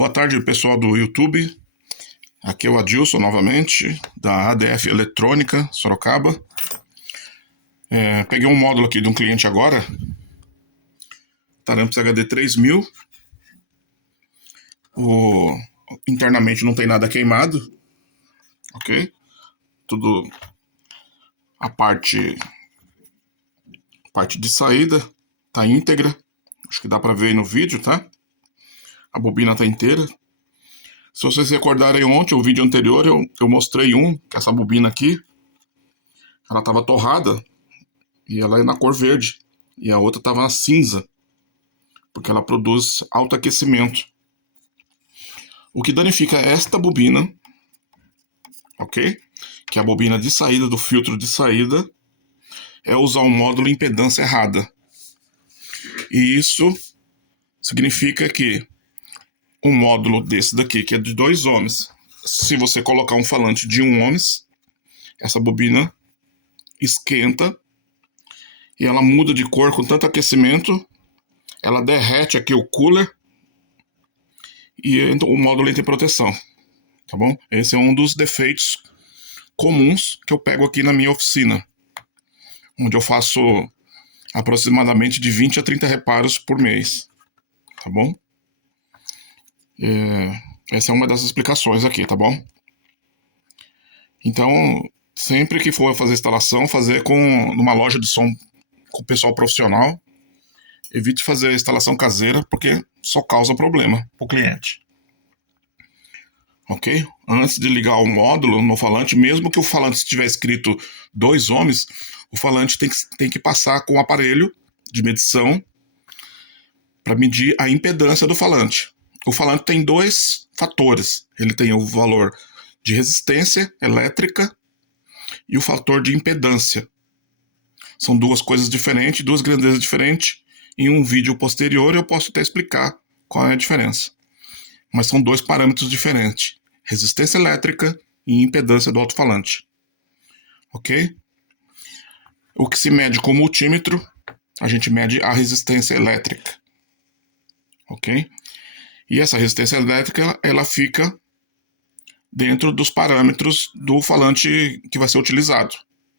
Boa tarde, pessoal do YouTube. Aqui é o Adilson novamente, da ADF Eletrônica, Sorocaba. Peguei um módulo aqui de um cliente agora, Tarampes HD 3000. Internamente não tem nada queimado, ok? Tudo a parte de saída tá íntegra. Acho que dá para ver aí no vídeo, tá? A bobina tá inteira. Se vocês recordarem ontem, o vídeo anterior, eu mostrei que essa bobina aqui, ela tava torrada e ela é na cor verde. E a outra tava na cinza, porque ela produz alto aquecimento. O que danifica esta bobina, ok? Que é a bobina de saída do filtro de saída, é usar um módulo em impedância errada. E isso significa que um módulo desse daqui, que é de 2 ohms, se você colocar um falante de 1 ohms, essa bobina esquenta e ela muda de cor com tanto aquecimento, ela derrete aqui o cooler e o módulo entra em proteção, tá bom? Esse é um dos defeitos comuns que eu pego aqui na minha oficina, onde eu faço aproximadamente de 20 a 30 reparos por mês, tá bom? Essa é uma das explicações aqui, tá bom? Então, sempre que for fazer instalação, fazer numa loja de som com o pessoal profissional. Evite fazer a instalação caseira, porque só causa problema para o cliente. Ok? Antes de ligar o módulo no falante, mesmo que o falante estiver escrito 2 ohms, o falante tem que passar com o aparelho de medição para medir a impedância do falante. O falante tem 2 fatores. Ele tem o valor de resistência elétrica e o fator de impedância. São 2 coisas diferentes, 2 grandezas diferentes. Em um vídeo posterior eu posso até explicar qual é a diferença. Mas são 2 parâmetros diferentes. Resistência elétrica e impedância do alto-falante. Ok? O que se mede com o multímetro, a gente mede a resistência elétrica. Ok? E essa resistência elétrica, ela fica dentro dos parâmetros do falante que vai ser utilizado.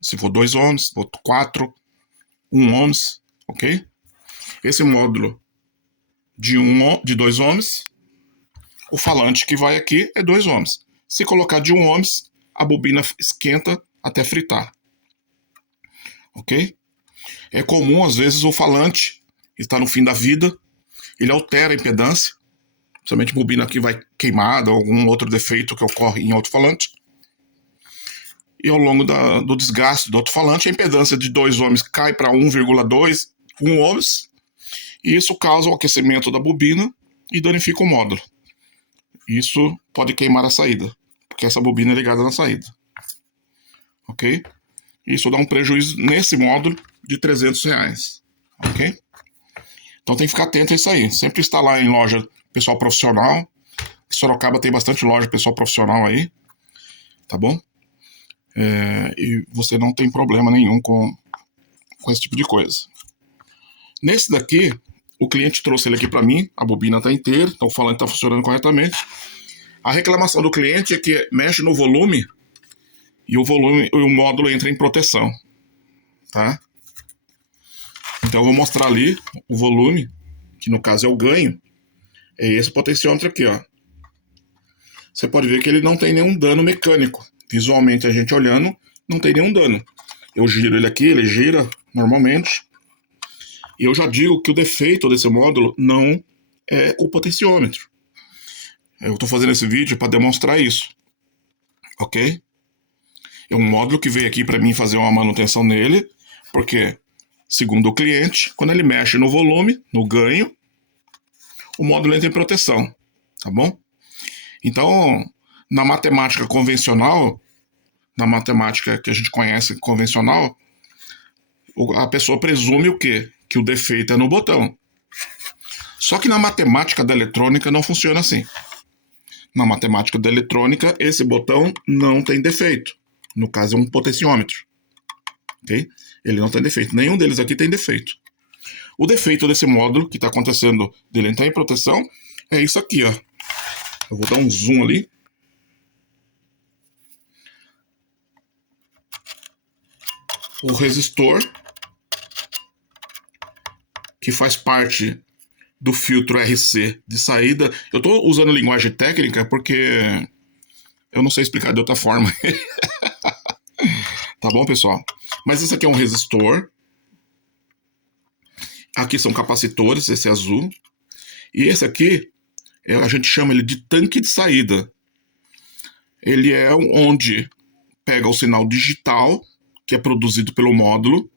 Se for 2 ohms, 4, 1 ohms, ok? Esse módulo de 2 ohms, o falante que vai aqui é 2 ohms. Se colocar de 1 ohms, a bobina esquenta até fritar. Ok? É comum, às vezes, o falante está no fim da vida, ele altera a impedância, principalmente a bobina que vai queimada, ou algum outro defeito que ocorre em alto-falante. E ao longo do desgaste do alto-falante, a impedância de 2 ohms cai para 1,2, 1 ohms, e isso causa o aquecimento da bobina e danifica o módulo. Isso pode queimar a saída, porque essa bobina é ligada na saída. Ok? Isso dá um prejuízo nesse módulo de R$300. Ok? Então tem que ficar atento a isso aí. Sempre instalar em loja pessoal profissional. Sorocaba tem bastante loja pessoal profissional aí. Tá bom? E você não tem problema nenhum com esse tipo de coisa. Nesse daqui, o cliente trouxe ele aqui para mim, a bobina está inteira, então o falante está funcionando corretamente. A reclamação do cliente é que mexe no volume e o módulo entra em proteção, tá? Então eu vou mostrar ali o volume, que no caso é o ganho, é esse potenciômetro aqui, ó. Você pode ver que ele não tem nenhum dano mecânico. Visualmente a gente olhando, não tem nenhum dano. Eu giro ele aqui, ele gira normalmente. E eu já digo que o defeito desse módulo não é o potenciômetro. Eu estou fazendo esse vídeo para demonstrar isso. Ok? É um módulo que veio aqui para mim fazer uma manutenção nele, porque, segundo o cliente, quando ele mexe no volume, no ganho, o módulo entra em proteção. Tá bom? Então, na matemática convencional, na matemática que a gente conhece convencional, a pessoa presume o quê? Que o defeito é no botão. Só que na matemática da eletrônica não funciona assim. Na matemática da eletrônica, esse botão não tem defeito. No caso, é um potenciômetro. Okay? Ele não tem defeito. Nenhum deles aqui tem defeito. O defeito desse módulo, que está acontecendo dele entrar em proteção, é isso aqui, ó. Eu vou dar um zoom ali. O resistor, que faz parte do filtro RC de saída. Eu estou usando linguagem técnica porque eu não sei explicar de outra forma. Tá bom, pessoal? Mas esse aqui é um resistor. Aqui são capacitores, esse é azul. E esse aqui, a gente chama ele de tanque de saída. Ele é onde pega o sinal digital, que é produzido pelo módulo,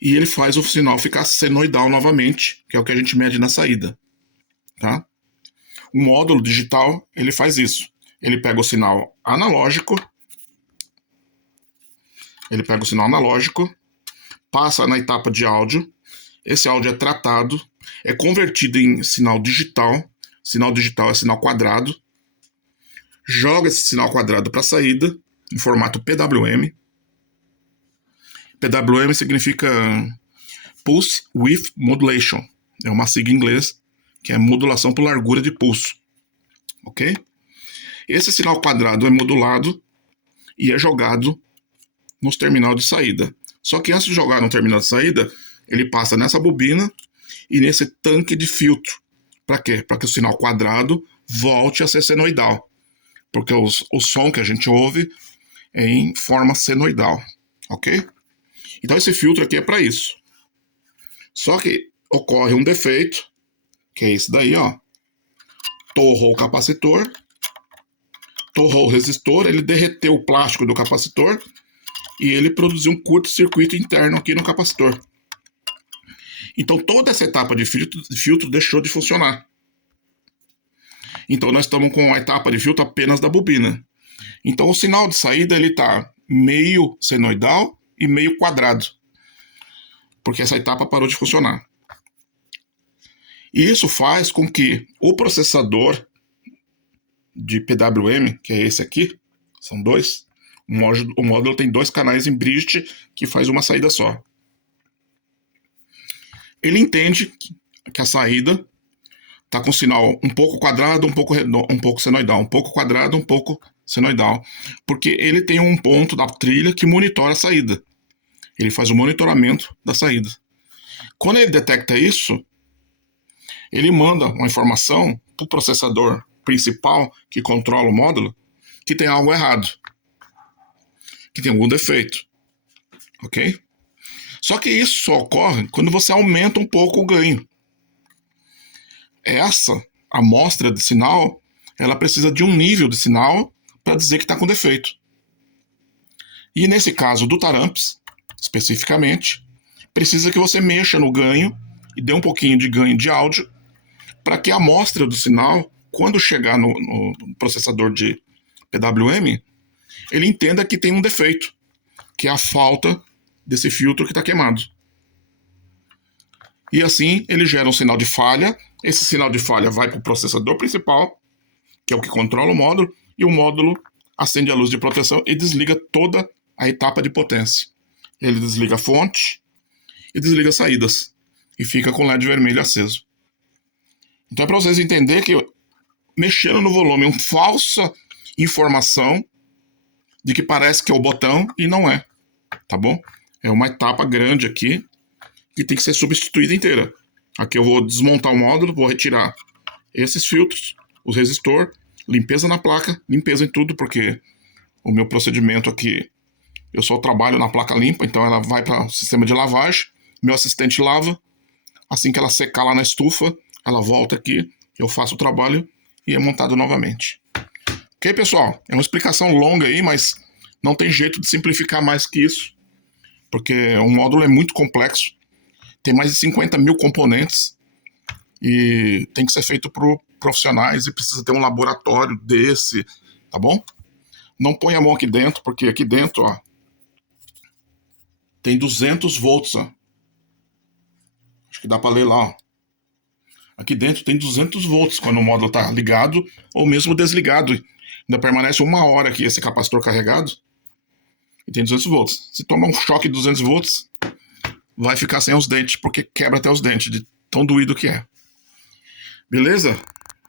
e ele faz o sinal ficar senoidal novamente, que é o que a gente mede na saída. Tá? O módulo digital, ele faz isso. Ele pega o sinal analógico, passa na etapa de áudio, esse áudio é tratado, é convertido em sinal digital é sinal quadrado, joga esse sinal quadrado para a saída, em formato PWM. PWM significa Pulse Width Modulation, é uma sigla em inglês, que é modulação por largura de pulso, ok? Esse sinal quadrado é modulado e é jogado nos terminais de saída. Só que antes de jogar no terminal de saída, ele passa nessa bobina e nesse tanque de filtro. Para quê? Para que o sinal quadrado volte a ser senoidal. Porque o som que a gente ouve é em forma senoidal. Ok? Então esse filtro aqui é para isso. Só que ocorre um defeito, que é esse daí, ó. Torrou o capacitor, torrou o resistor, ele derreteu o plástico do capacitor e ele produziu um curto-circuito interno aqui no capacitor. Então toda essa etapa de filtro deixou de funcionar. Então nós estamos com a etapa de filtro apenas da bobina. Então o sinal de saída ele está meio senoidal e meio quadrado, porque essa etapa parou de funcionar. E isso faz com que o processador de PWM, que é esse aqui, são dois, o módulo tem 2 canais em bridge que faz uma saída só. Ele entende que a saída está com o sinal um pouco quadrado, um pouco senoidal, um pouco quadrado, um pouco senoidal, porque ele tem um ponto da trilha que monitora a saída. Ele faz o monitoramento da saída. Quando ele detecta isso, ele manda uma informação para o processador principal que controla o módulo que tem algo errado, que tem algum defeito, ok? Só que isso só ocorre quando você aumenta um pouco o ganho. Essa amostra de sinal, ela precisa de um nível de sinal para dizer que está com defeito. E nesse caso do Taramps, especificamente, precisa que você mexa no ganho e dê um pouquinho de ganho de áudio para que a amostra do sinal, quando chegar no processador de PWM, ele entenda que tem um defeito, que é a falta desse filtro que está queimado. E assim ele gera um sinal de falha. Esse sinal de falha vai para o processador principal, que é o que controla o módulo, e o módulo acende a luz de proteção e desliga toda a etapa de potência. Ele desliga a fonte e desliga as saídas, e fica com o LED vermelho aceso. Então é para vocês entenderem que mexendo no volume é uma falsa informação de que parece que é o botão e não é, tá bom? É uma etapa grande aqui que tem que ser substituída inteira. Aqui eu vou desmontar o módulo, vou retirar esses filtros, o resistor, limpeza na placa, limpeza em tudo, porque o meu procedimento aqui, eu só trabalho na placa limpa, então ela vai para o sistema de lavagem, meu assistente lava, assim que ela secar lá na estufa, ela volta aqui, eu faço o trabalho e é montado novamente. Ok, pessoal? É uma explicação longa aí, mas não tem jeito de simplificar mais que isso, porque o módulo é muito complexo, tem mais de 50 mil componentes e tem que ser feito por profissionais e precisa ter um laboratório desse, tá bom? Não põe a mão aqui dentro, porque aqui dentro, ó, tem 200 volts, ó. Acho que dá para ler lá, ó. Aqui dentro tem 200 volts quando o módulo está ligado ou mesmo desligado. Ainda permanece 1 hora aqui esse capacitor carregado e tem 200 volts. Se tomar um choque de 200 volts, vai ficar sem os dentes, porque quebra até os dentes, de tão doído que é. Beleza?